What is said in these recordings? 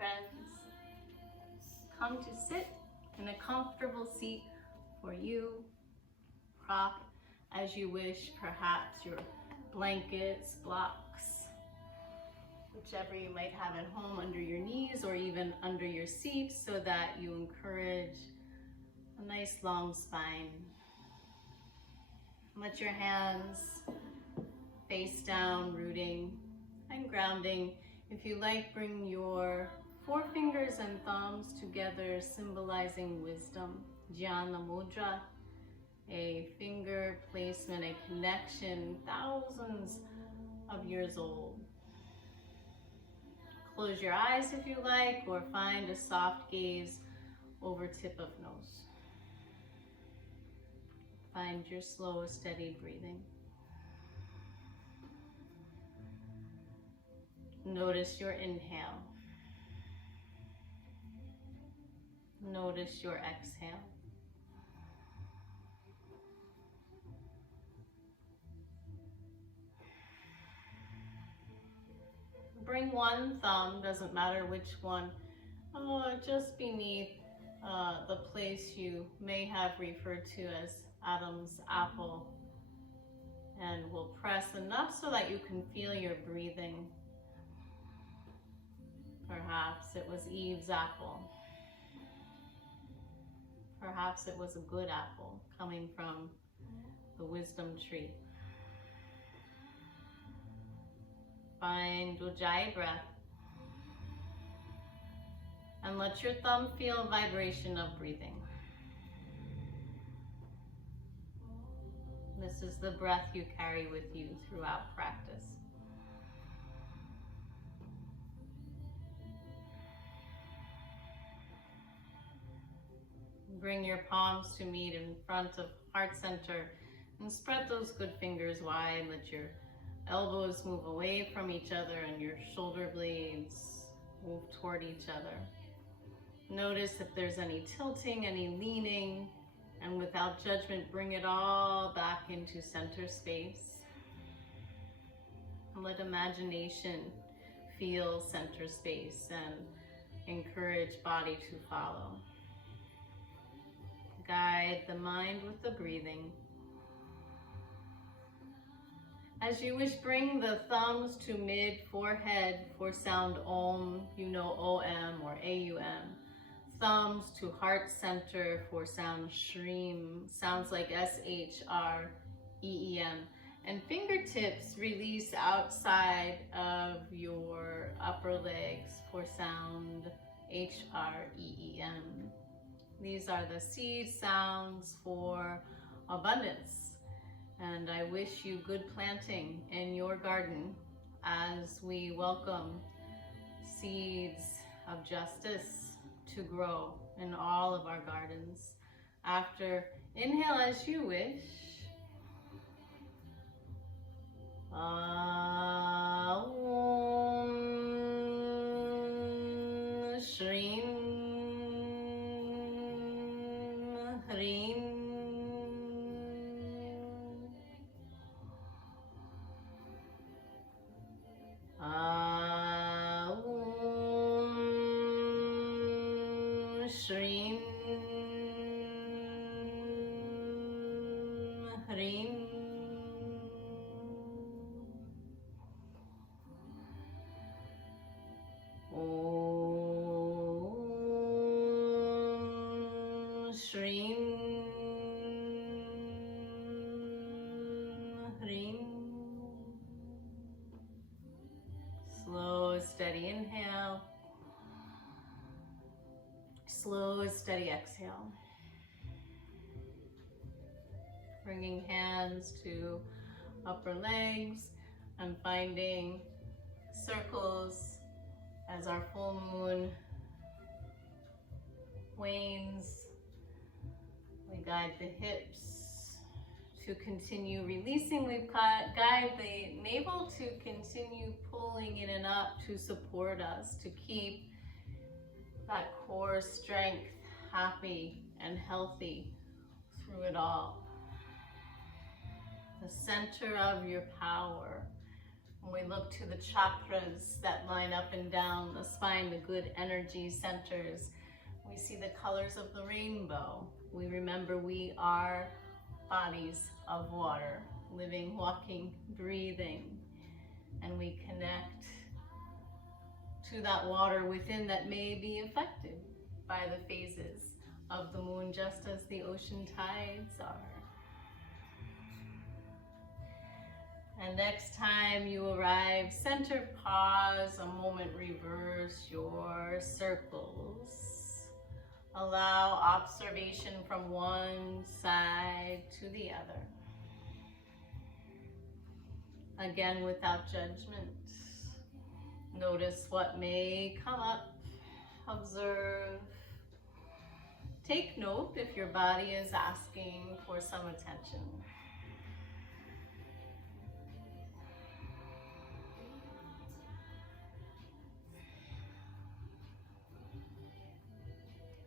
friends. Come to sit in a comfortable seat for you. Prop as you wish, perhaps your blankets, blocks, whichever you might have at home under your knees or even under your seat, so that you encourage a nice long spine. Let your hands face down, rooting and grounding. If you like, bring your forefingers and thumbs together, symbolizing wisdom. Jnana Mudra, a finger placement, a connection thousands of years old. Close your eyes if you like, or find a soft gaze over tip of nose. Find your slow, steady breathing. Notice your inhale. Notice your exhale. Bring one thumb, doesn't matter which one, just beneath the place you may have referred to as Adam's apple. And we'll press enough so that you can feel your breathing. Perhaps it was Eve's apple. Perhaps it was a good apple coming from the wisdom tree. Find Ujjayi breath. And let your thumb feel vibration of breathing. This is the breath you carry with you throughout practice. Bring your palms to meet in front of heart center and spread those good fingers wide. Let your elbows move away from each other and your shoulder blades move toward each other. Notice if there's any tilting, any leaning, and without judgment, bring it all back into center space. And let imagination feel center space and encourage body to follow. Guide the mind with the breathing. As you wish, bring the thumbs to mid-forehead for sound Om, you know O-M or A-U-M. Thumbs to heart center for sound Shreem, sounds like S-H-R-E-E-M. And fingertips release outside of your upper legs for sound H-R-E-E-M. These are the seed sounds for abundance. And I wish you good planting in your garden as we welcome seeds of justice to grow in all of our gardens. After, inhale as you wish. Om Shreem Hreem Shreem Hreem. Om Shreem Hreem. Slow, steady inhale. Slow, steady exhale. Bringing hands to upper legs and finding circles as our full moon wanes. We guide the hips to continue releasing. We guide the navel to continue pulling in and up to support us, to keep that core strength happy and healthy through it all. The center of your power, When we look to the chakras that line up and down the spine, the good energy centers, we see the colors of the rainbow. We remember we are bodies of water, living, walking, breathing, and we connect to that water within that may be affected by the phases of the moon, just as the ocean tides are. And next time you arrive, center, pause, a moment, reverse your circles. Allow observation from one side to the other. Again, without judgment. Notice what may come up. Observe. Take note if your body is asking for some attention.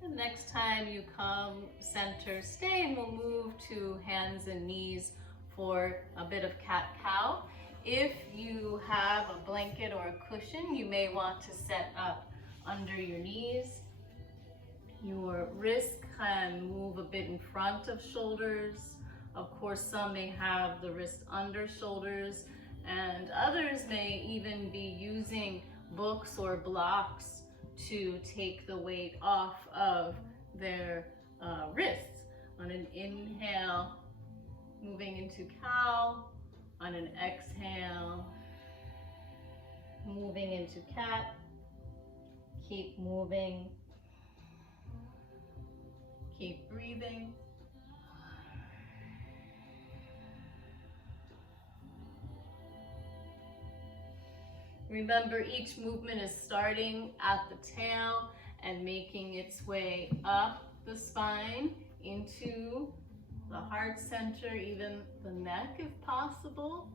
And next time you come, center, stay, and we'll move to hands and knees for a bit of cat-cow. If you have a blanket or a cushion, you may want to set up under your knees. Your wrists can move a bit in front of shoulders. Of course, some may have the wrist under shoulders, and others may even be using books or blocks to take the weight off of their wrists. On an inhale, moving into cow. On an exhale, moving into cat. Keep moving. Keep breathing. Remember, each movement is starting at the tail and making its way up the spine into the heart center, even the neck if possible.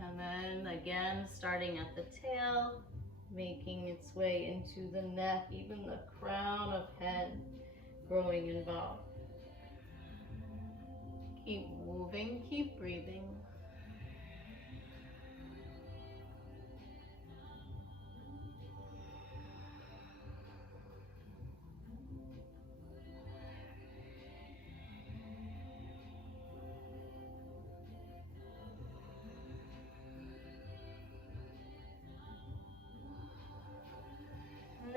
And then again, starting at the tail, making its way into the neck, even the crown of head growing involved. Keep moving, keep breathing.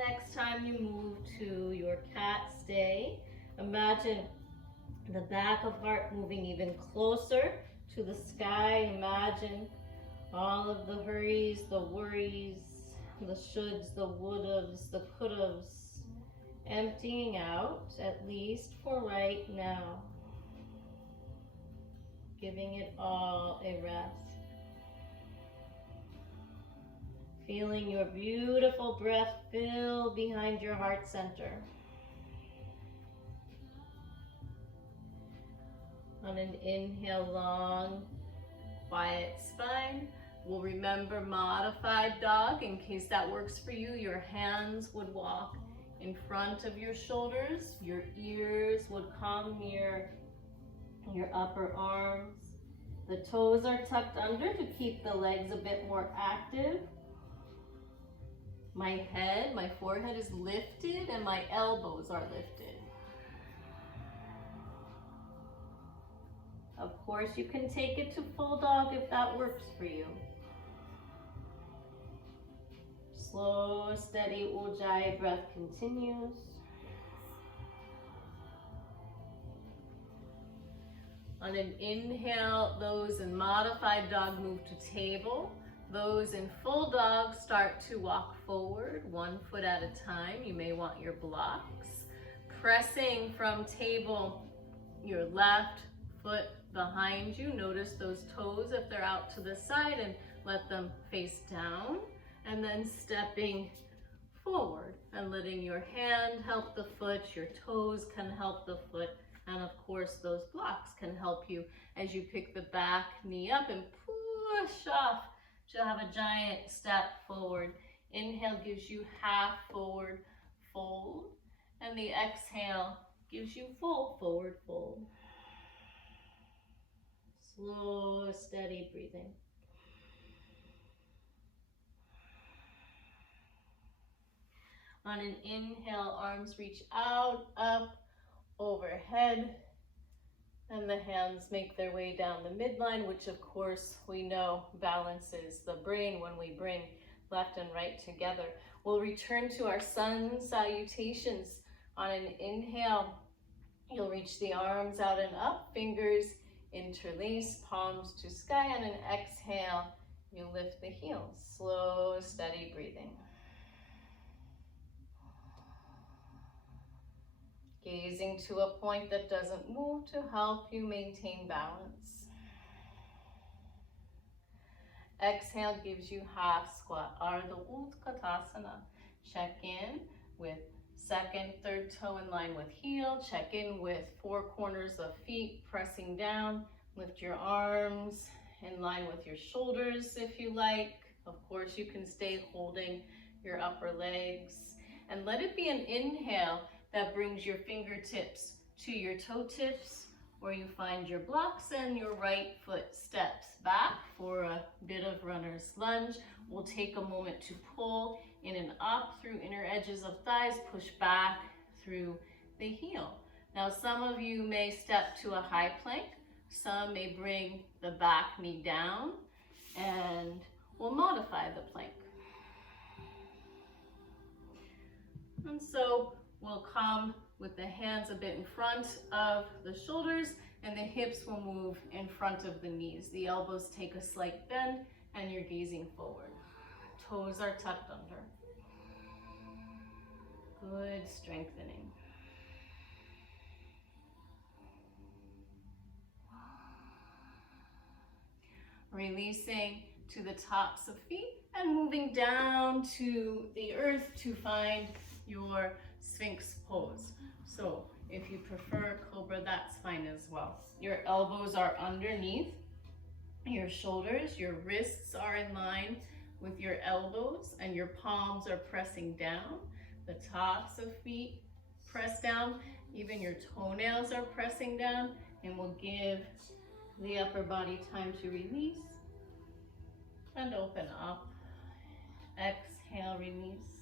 Next time you move to your cat stay, imagine the back of heart moving even closer to the sky. Imagine all of the hurries, the worries, the shoulds, the would'ves, the could'ves, emptying out, at least for right now. Giving it all a rest. Feeling your beautiful breath fill behind your heart center. On an inhale, long, quiet spine. We'll remember modified dog. In case that works for you, your hands would walk in front of your shoulders. Your ears would come near your upper arms. The toes are tucked under to keep the legs a bit more active. My head, my forehead is lifted and my elbows are lifted. Of course, you can take it to full dog if that works for you. Slow, steady Ujjayi breath continues. On an inhale, those in modified dog move to table. Those in full dog start to walk forward, 1 foot at a time. You may want your blocks. Pressing from table, your left foot behind you. Notice those toes if they're out to the side and let them face down. And then stepping forward and letting your hand help the foot, your toes can help the foot, and of course those blocks can help you as you pick the back knee up and push off to have a giant step forward. Inhale gives you half forward fold, and the exhale gives you full forward fold. Slow, steady breathing. On an inhale, arms reach out, up, overhead, and the hands make their way down the midline, which of course we know balances the brain when we bring left and right together. We'll return to our sun salutations. On an inhale, you'll reach the arms out and up, fingers interlace, palms to sky. On an exhale, you lift the heels. Slow, steady breathing. Gazing to a point that doesn't move to help you maintain balance. Exhale gives you half squat, Ardha Utkatasana. Check in with second, third toe in line with heel. Check in with four corners of feet pressing down. Lift your arms in line with your shoulders if you like. Of course, you can stay holding your upper legs. And let it be an inhale that brings your fingertips to your toe tips, or you find your blocks and your right foot steps back for a bit of runner's lunge. We'll take a moment to pull in and up through inner edges of thighs, push back through the heel. Now some of you may step to a high plank, some may bring the back knee down, and we'll modify the plank. And so we'll come with the hands a bit in front of the shoulders, and the hips will move in front of the knees. The elbows take a slight bend, and you're gazing forward. Toes are tucked under. Good strengthening. Releasing to the tops of feet and moving down to the earth to find your Sphinx pose. So if you prefer Cobra, that's fine as well. Your elbows are underneath your shoulders, your wrists are in line with your elbows, and your palms are pressing down. The tops of feet press down, even your toenails are pressing down, and we'll give the upper body time to release and open up. Exhale, release.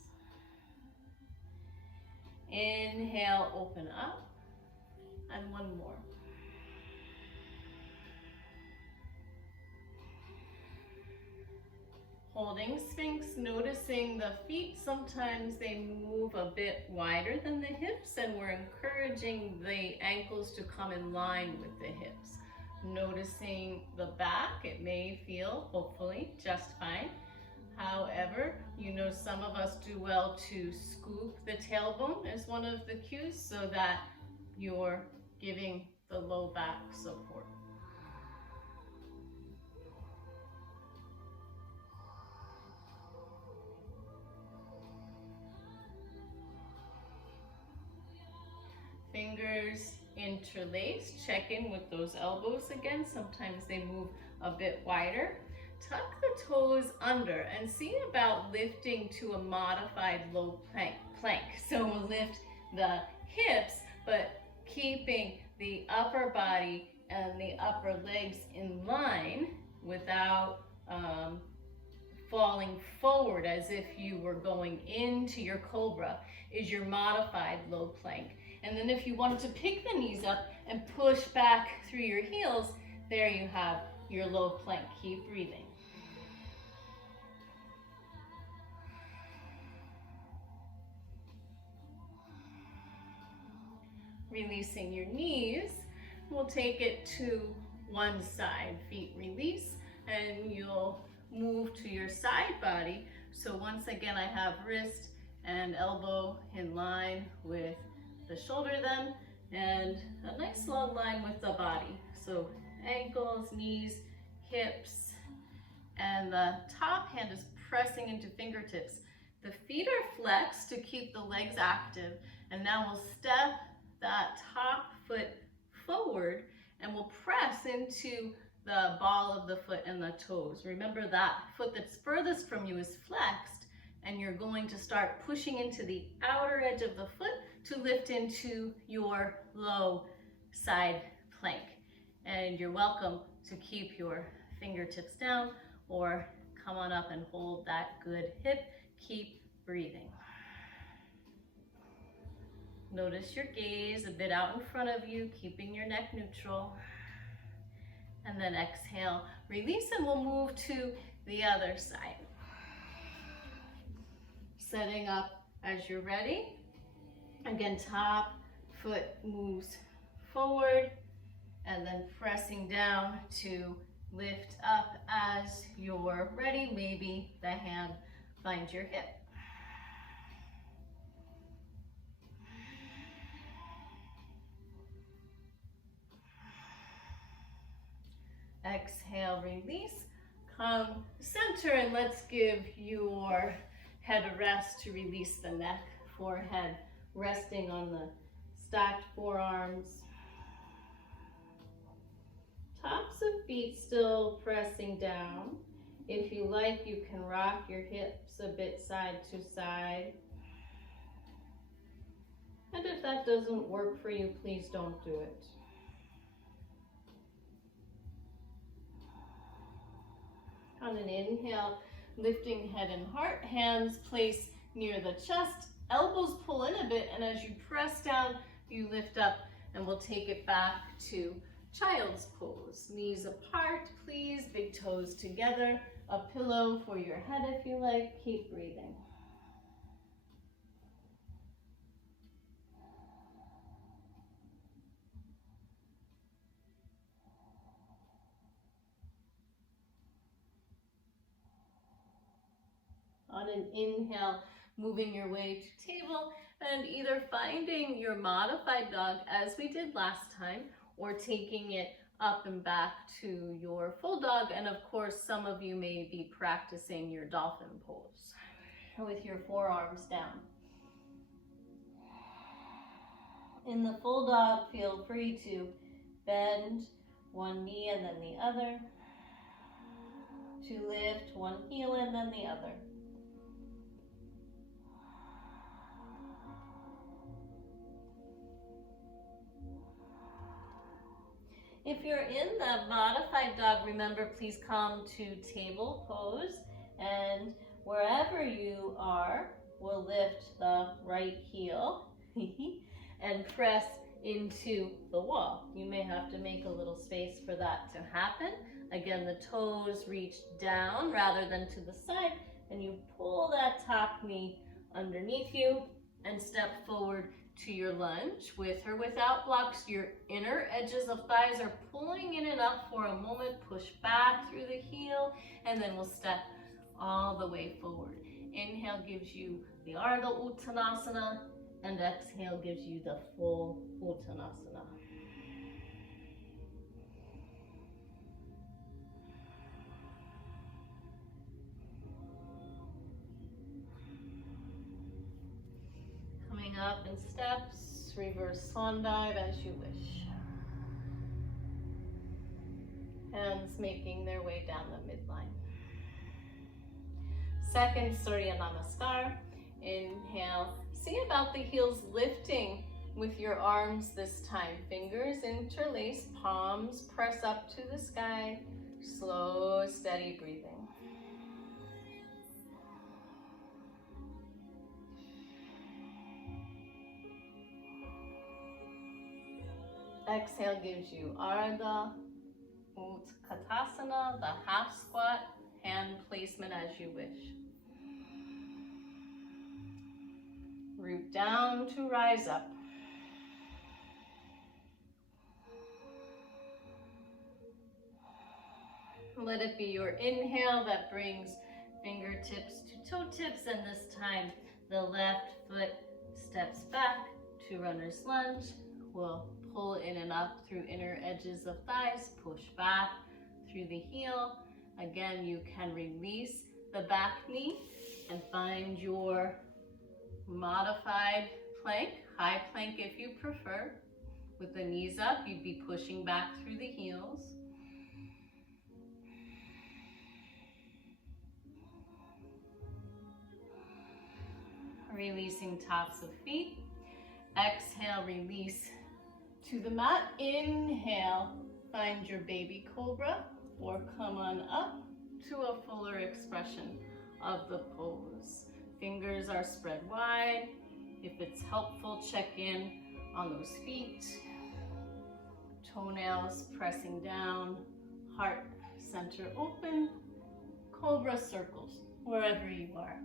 Inhale, open up, and one more. Holding Sphinx, noticing the feet, sometimes they move a bit wider than the hips, and we're encouraging the ankles to come in line with the hips. Noticing the back, it may feel, hopefully, just fine. However, you know some of us do well to scoop the tailbone as one of the cues so that you're giving the low back support. Fingers interlace, check in with those elbows again. Sometimes they move a bit wider. Tuck the toes under and see about lifting to a modified low plank. So we'll lift the hips, but keeping the upper body and the upper legs in line without falling forward as if you were going into your Cobra is your modified low plank. And then if you wanted to pick the knees up and push back through your heels, there you have your low plank. Keep breathing. Releasing your knees, we'll take it to one side. Feet release, and you'll move to your side body. So once again, I have wrist and elbow in line with the shoulder then, and a nice long line with the body. So ankles, knees, hips, and the top hand is pressing into fingertips. The feet are flexed to keep the legs active, and now we'll step that top foot forward and we'll press into the ball of the foot and the toes. Remember that foot that's furthest from you is flexed, and you're going to start pushing into the outer edge of the foot to lift into your low side plank. And you're welcome to keep your fingertips down or come on up and hold that good hip. Keep breathing. Notice your gaze a bit out in front of you, keeping your neck neutral. And then exhale, release, and we'll move to the other side. Setting up as you're ready. Again, top foot moves forward, and then pressing down to lift up as you're ready. Maybe the hand finds your hip. Exhale, release. Come center, and let's give your head a rest to release the neck, forehead resting on the stacked forearms. Tops of feet still pressing down. If you like, you can rock your hips a bit side to side. And if that doesn't work for you, please don't do it. On an inhale, lifting head and heart, hands place near the chest, elbows pull in a bit, and as you press down, you lift up, and we'll take it back to child's pose. Knees apart, please, big toes together, a pillow for your head if you like, keep breathing. On an inhale, moving your way to table, and either finding your modified dog as we did last time, or taking it up and back to your full dog. And of course, some of you may be practicing your dolphin pose with your forearms down. In the full dog, feel free to bend one knee and then the other, to lift one heel and then the other. If you're in the modified dog, remember, please come to table pose, and wherever you are, we'll lift the right heel and press into the wall. You may have to make a little space for that to happen. Again, the toes reach down rather than to the side, and you pull that top knee underneath you and step forward to your lunge. With or without blocks, your inner edges of thighs are pulling in and up for a moment. Push back through the heel, and then we'll step all the way forward. Inhale gives you the Ardha Uttanasana, and exhale gives you the full Uttanasana. Coming up in steps, reverse swan dive as you wish. Hands making their way down the midline. Second Surya Namaskar. Inhale, see about the heels lifting with your arms this time. Fingers interlace, palms press up to the sky. Slow, steady breathing. Exhale gives you Ardha Utkatasana, the half squat, hand placement as you wish. Root down to rise up. Let it be your inhale that brings fingertips to toe tips, and this time the left foot steps back to runner's lunge. We'll pull in and up through inner edges of thighs, push back through the heel. Again, you can release the back knee and find your modified plank, high plank if you prefer. With the knees up, you'd be pushing back through the heels. Releasing tops of feet. Exhale, release to the mat. Inhale, find your baby cobra, or come on up to a fuller expression of the pose. Fingers are spread wide. If it's helpful, check in on those feet, toenails pressing down, heart center open, cobra circles, wherever you are.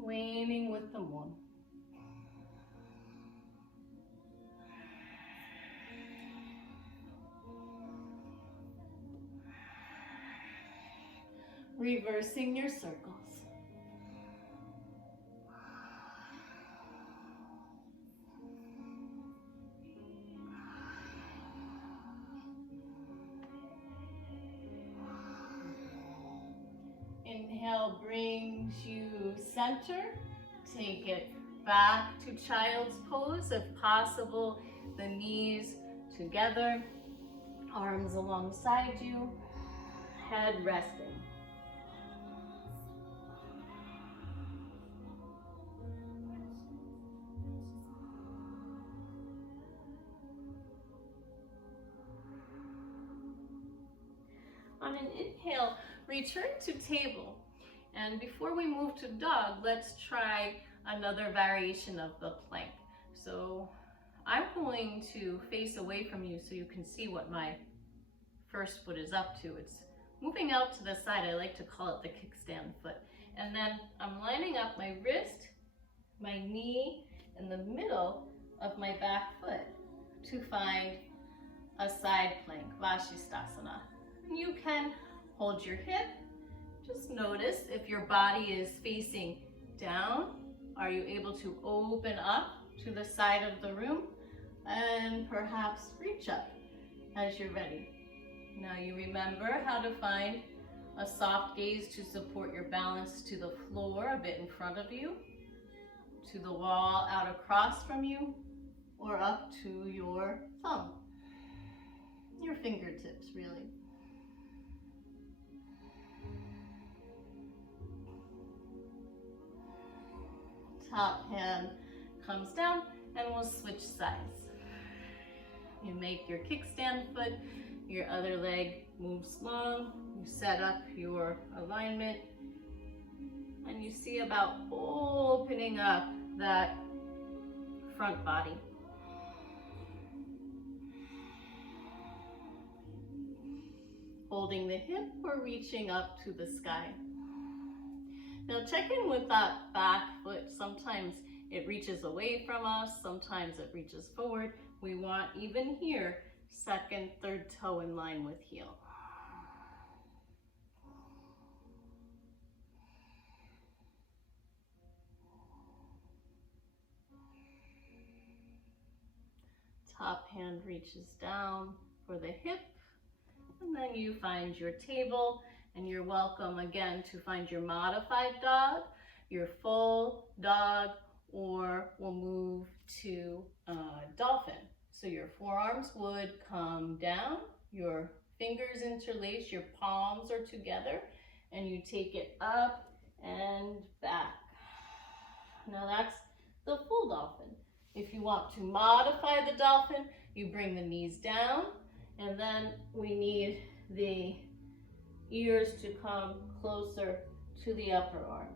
Waning with the moon. Reversing your circles. Inhale brings you center. Take it back to child's pose if possible. The knees together, arms alongside you, head resting. On an inhale, return to table. And before we move to dog, let's try another variation of the plank. So I'm going to face away from you so you can see what my first foot is up to. It's moving out to the side. I like to call it the kickstand foot. And then I'm lining up my wrist, my knee, in the middle of my back foot to find a side plank, Vashisthasana. You can hold your hip. Just notice if your body is facing down, are you able to open up to the side of the room and perhaps reach up as you're ready. Now you remember how to find a soft gaze to support your balance to the floor a bit in front of you, to the wall out across from you, or up to your thumb, your fingertips really. Top hand comes down and we'll switch sides. You make your kickstand foot, your other leg moves long, you set up your alignment, and you see about opening up that front body. Holding the hip or reaching up to the sky. Now check in with that back foot. Sometimes it reaches away from us, sometimes it reaches forward. We want, even here, second, third toe in line with heel. Top hand reaches down for the hip, and then you find your table. And you're welcome again to find your modified dog, your full dog, or we'll move to dolphin. So your forearms would come down, your fingers interlace, your palms are together, and you take it up and back. Now that's the full dolphin. If you want to modify the dolphin, you bring the knees down, and then we need the ears to come closer to the upper arms.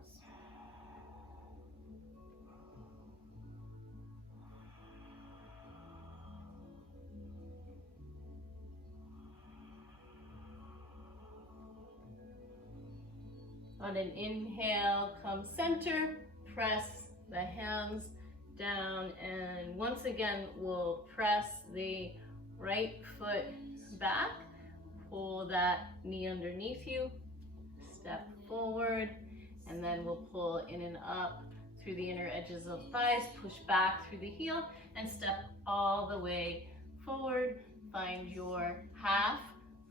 On an inhale, come center, press the hands down, and once again, we'll press the right foot back. Pull that knee underneath you, step forward, and then we'll pull in and up through the inner edges of thighs, push back through the heel, and step all the way forward. Find your half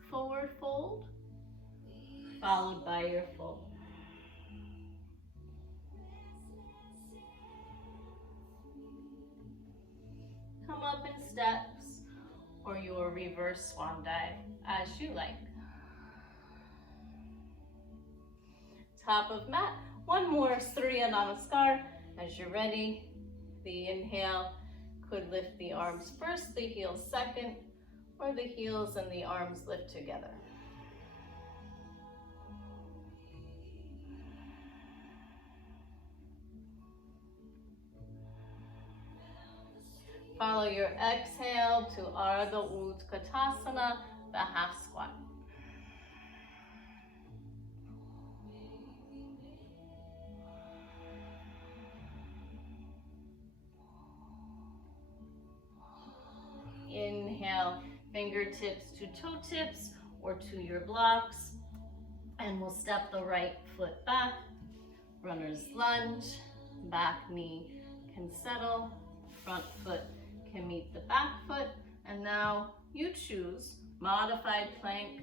forward fold, followed by your full. Come up in steps or your reverse swan dive, as you like. Top of mat, one more Surya Namaskar. As you're ready, the inhale could lift the arms first, the heels second, or the heels and the arms lift together. Follow your exhale to Ardha Utkatasana, the half squat. Inhale, fingertips to toe tips or to your blocks. And we'll step the right foot back. Runner's lunge, back knee can settle, front foot can meet the back foot. And now you choose modified plank,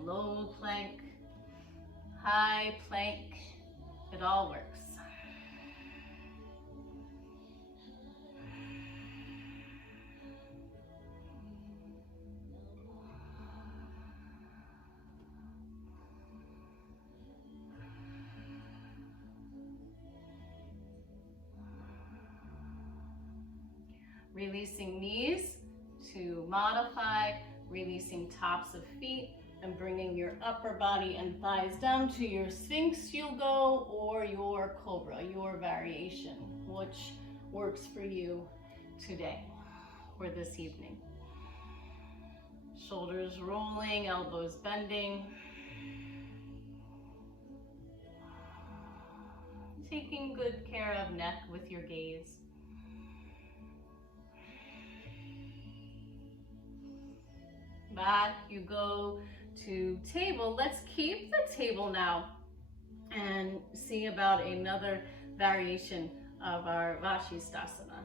low plank, high plank. It all works. Releasing knees to modify, releasing tops of feet, and bringing your upper body and thighs down to your Sphinx Yugo or your Cobra, your variation, which works for you today or this evening. Shoulders rolling, elbows bending. Taking good care of neck with your gaze. Back you go to table. Let's keep the table now and see about another variation of our Vashisthasana.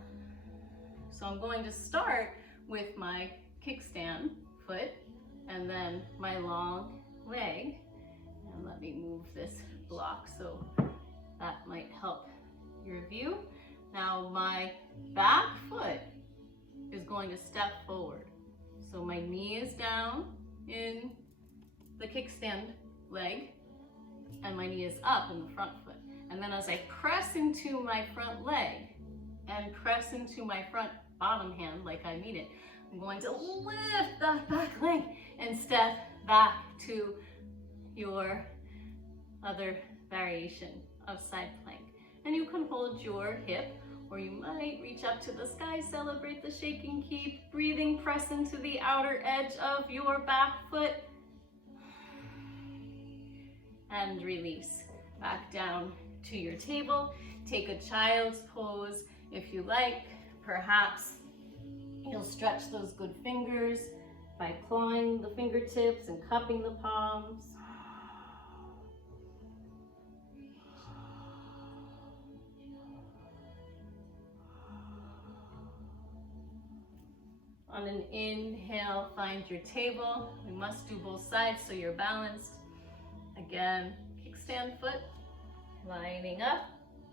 So I'm going to start with my kickstand foot and then my long leg. And let me move this block so that might help your view. Now my back foot is going to step forward. So my knee is down in the kickstand leg and my knee is up in the front foot. And then as I press into my front leg and press into my front bottom hand like I mean it, I'm going to lift that back leg and step back to your other variation of side plank. And you can hold your hip, or you might reach up to the sky, celebrate the shaking keep, breathing, press into the outer edge of your back foot, and release back down to your table. Take a child's pose if you like. Perhaps you'll stretch those good fingers by clawing the fingertips and cupping the palms. On an inhale, find your table. We must do both sides so you're balanced. Again, kickstand foot, lining up,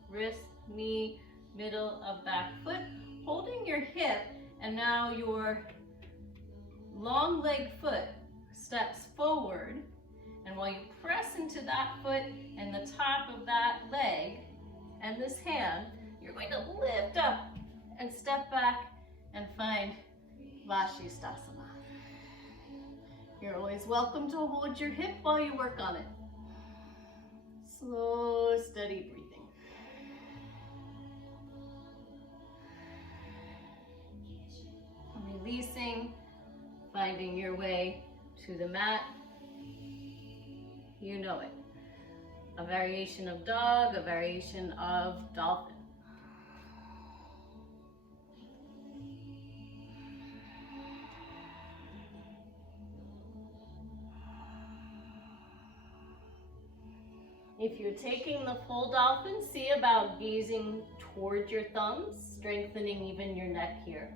wrist, knee, middle of back foot, holding your hip, and now your long leg foot steps forward. And while you press into that foot and the top of that leg and this hand, you're going to lift up and step back and find Vashisthasana. You're always welcome to hold your hip while you work on it. Slow, steady breathing. Releasing, finding your way to the mat. You know it. A variation of dog, a variation of dolphin. If you're taking the full dolphin, see about gazing toward your thumbs, strengthening even your neck here.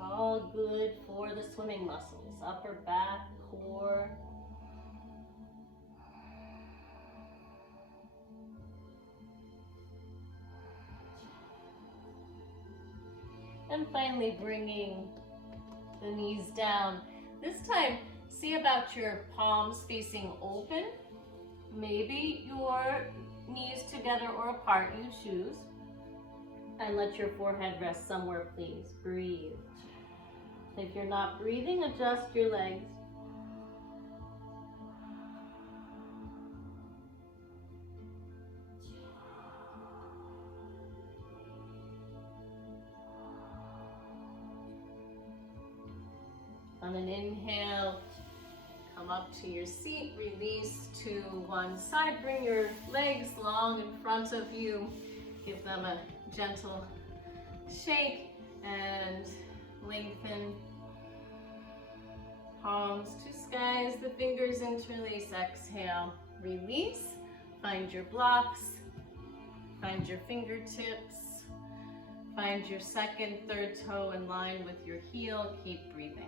All good for the swimming muscles, upper back, core. And finally bringing the knees down. This time, see about your palms facing open. Maybe your knees together or apart, you choose. And let your forehead rest somewhere, please. Breathe. If you're not breathing, adjust your legs. On an inhale, come up to your seat, release to one side, bring your legs long in front of you, give them a gentle shake and lengthen. Palms to skies, the fingers interlace, exhale, release, find your blocks, find your fingertips, find your second, third toe in line with your heel, keep breathing.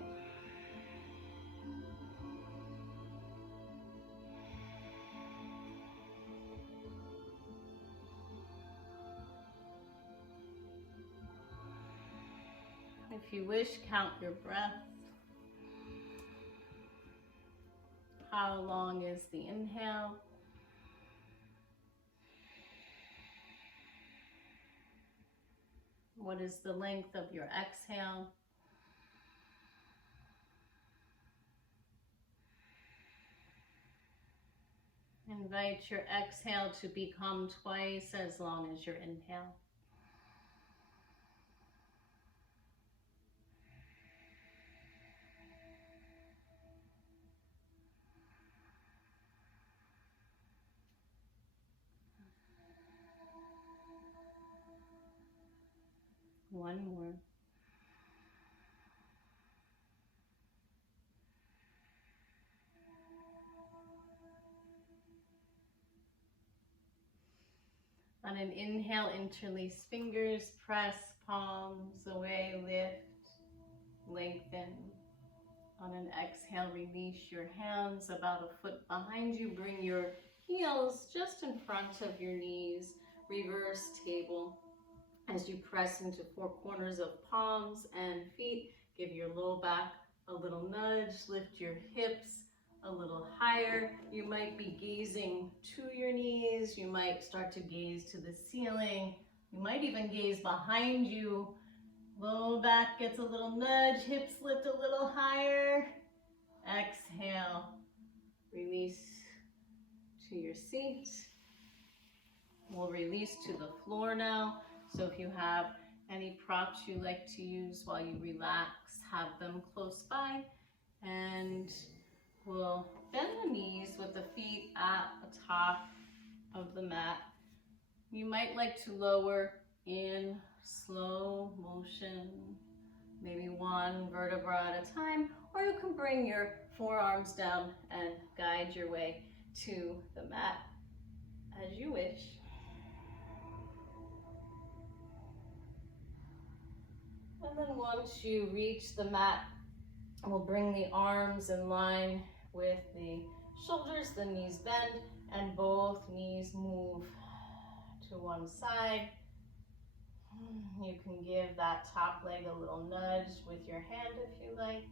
If you wish, count your breath. How long is the inhale? What is the length of your exhale? Invite your exhale to become twice as long as your inhale. One more. On an inhale, interlace fingers, press palms away, lift, lengthen. On an exhale, release your hands about a foot behind you. Bring your heels just in front of your knees, reverse table. As you press into four corners of palms and feet, give your low back a little nudge, lift your hips a little higher. You might be gazing to your knees. You might start to gaze to the ceiling. You might even gaze behind you. Low back gets a little nudge, hips lift a little higher. Exhale, release to your seat. We'll release to the floor now. So if you have any props you like to use while you relax, have them close by. And we'll bend the knees with the feet at the top of the mat. You might like to lower in slow motion, maybe one vertebra at a time, or you can bring your forearms down and guide your way to the mat as you wish. And then once you reach the mat, we'll bring the arms in line with the shoulders, the knees bend, and both knees move to one side. You can give that top leg a little nudge with your hand if you like.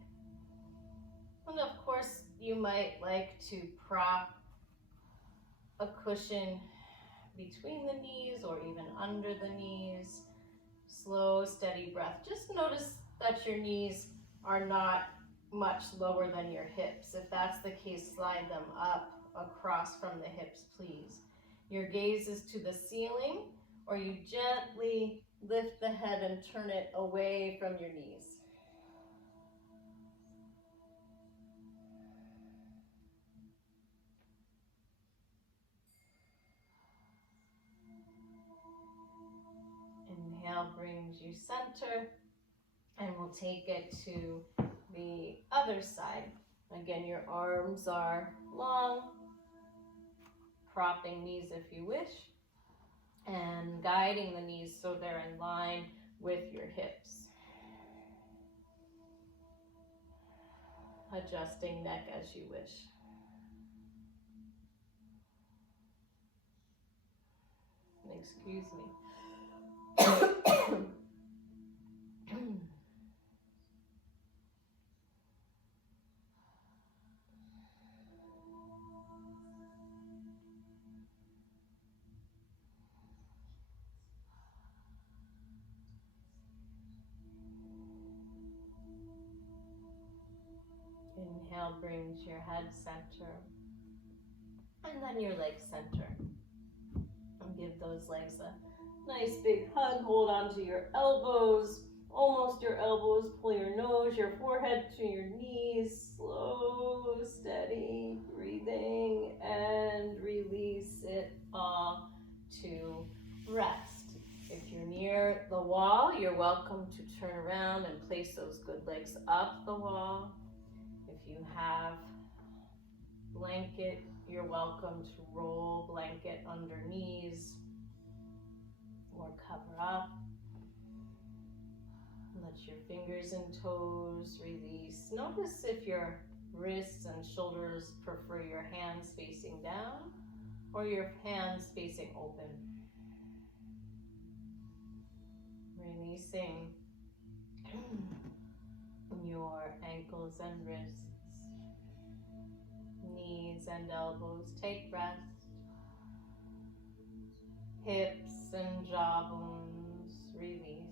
And of course, you might like to prop a cushion between the knees or even under the knees. Slow, steady breath. Just notice that your knees are not much lower than your hips. If that's the case, slide them up across from the hips, please. Your gaze is to the ceiling, or you gently lift the head and turn it away from your knees. Inhale brings you center, and we'll take it to the other side. Again, your arms are long, propping knees if you wish, and guiding the knees so they're in line with your hips. Adjusting neck as you wish. Excuse me. inhale brings your head center. And then your leg center. And give those legs a nice big hug. Hold on to your elbows. Almost your elbows. Pull your nose, your forehead to your knees. Slow, steady breathing. And release it all to rest. If you're near the wall, you're welcome to turn around and place those good legs up the wall. If you have blanket, you're welcome to roll blanket under knees or cover up. Let your fingers and toes release. Notice if your wrists and shoulders prefer your hands facing down or your hands facing open. Releasing your ankles and wrists, knees and elbows. Take rest. Hips and jawbones, release.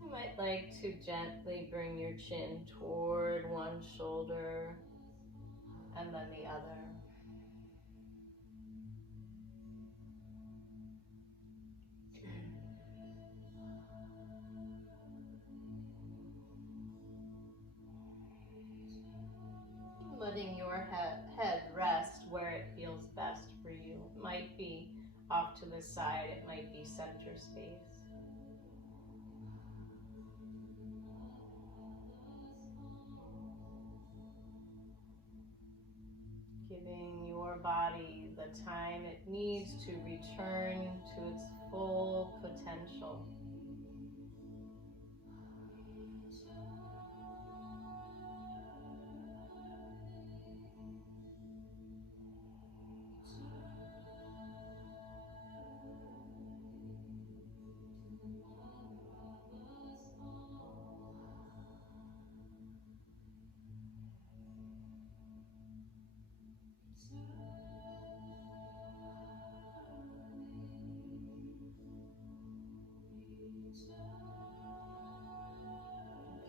You might like to gently bring your chin toward one shoulder and then the other. Letting your head rest where it feels best for you. It might be off to the side, it might be center space. Giving your body the time it needs to return to its full potential.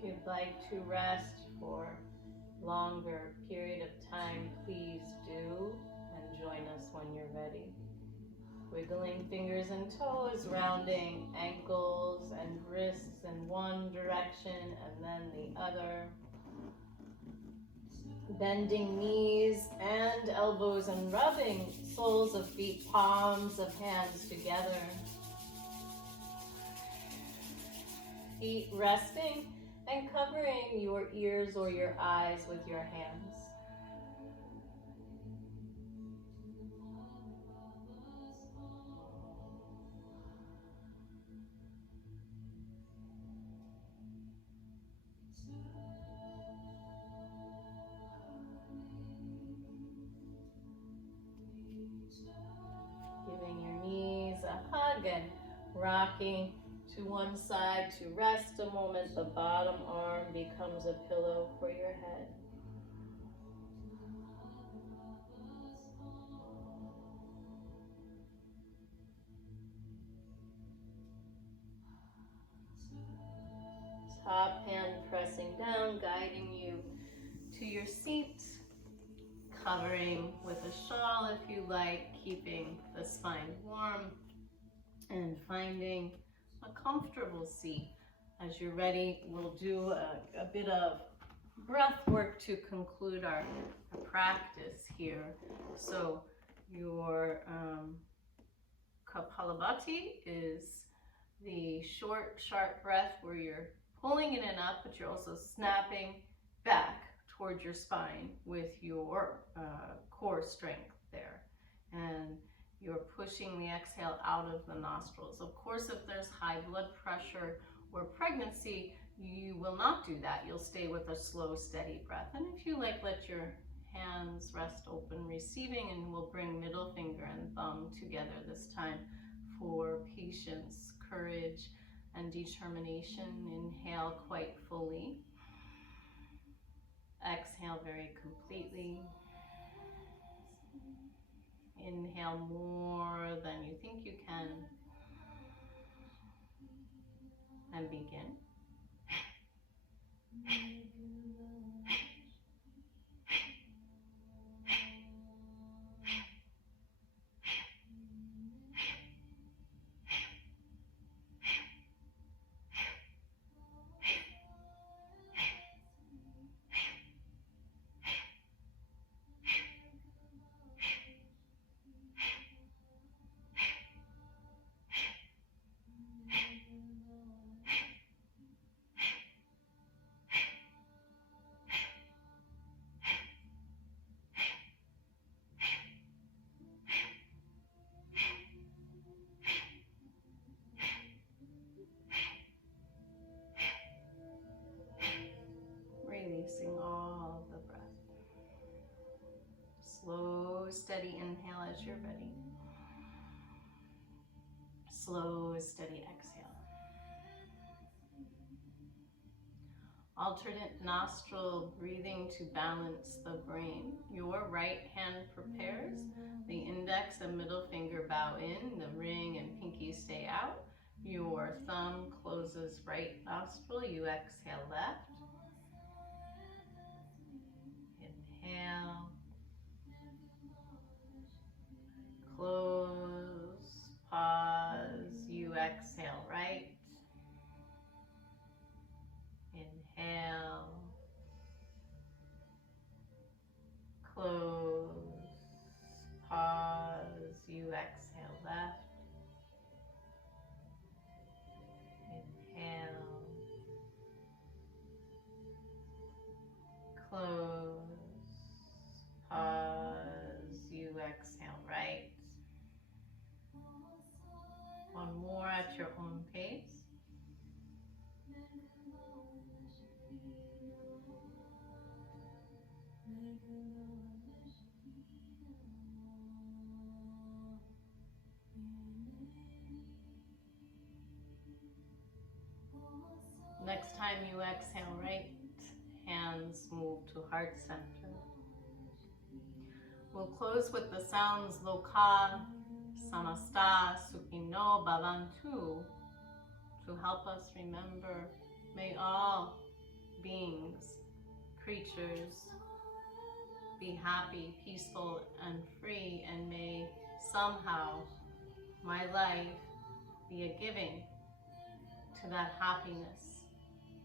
If you'd like to rest for a longer period of time, please do, and join us when you're ready. Wiggling fingers and toes, rounding ankles and wrists in one direction and then the other. Bending knees and elbows and rubbing soles of feet, palms of hands together. Feet resting and covering your ears or your eyes with your hands. Giving your knees a hug and rocking to one side to rest a moment. The bottom arm becomes a pillow for your head. Top hand pressing down, guiding you to your seat. Covering with a shawl if you like, keeping the spine warm. And finding a comfortable seat. As you're ready, we'll do a bit of breath work to conclude our practice here. So your Kapalabhati is the short, sharp breath where you're pulling in and up, but you're also snapping back towards your spine with your core strength there. And you're pushing the exhale out of the nostrils. Of course, if there's high blood pressure or pregnancy, you will not do that. You'll stay with a slow, steady breath. And if you like, let your hands rest open, receiving, and we'll bring middle finger and thumb together this time for patience, courage, and determination. Inhale quite fully. Exhale very completely. Inhale more than you think you can. And begin. Releasing all the breath. Slow, steady inhale as you're ready. Slow, steady exhale. Alternate nostril breathing to balance the brain. Your right hand prepares. The index and middle finger bow in. The ring and pinky stay out. Your thumb closes right nostril. You exhale left. Inhale. Close. Pause. You exhale right. Inhale. Close. Pause. You exhale left. Inhale. Close. Pause. You exhale right. One more at your own pace. Next time you exhale right, hands move to heart center. We'll close with the sounds Loka, Samasta, Sukhino, Bhavantu to help us remember, may all beings, creatures be happy, peaceful, and free, and may somehow my life be a giving to that happiness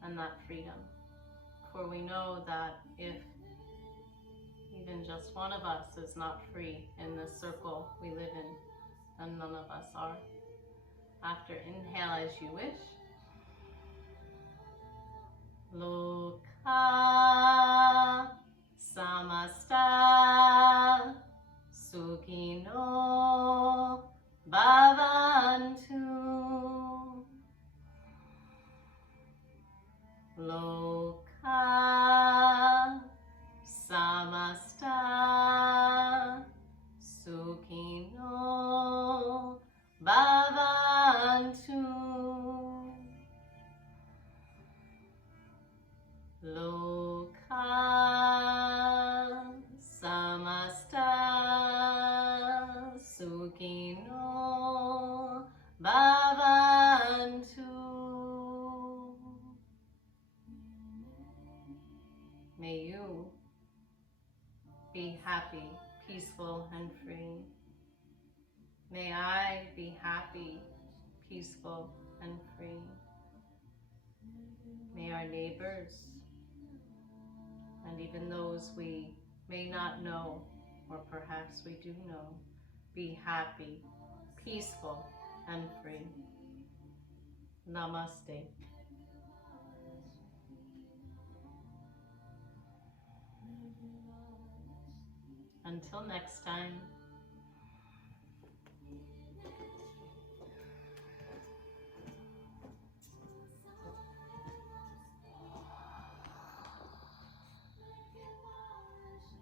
and that freedom. For we know that if even just one of us is not free in this circle we live in, then none of us are. After inhale as you wish. Loka samasta sukhino bhavantu. Loka samasta sukhino bhavantu. Loka samasta sukhino bhavantu. May you be happy, peaceful, and free. May I be happy, peaceful, and free. May our neighbors, and even those we may not know, or perhaps we do know, be happy, peaceful, and free. Namaste. Until next time.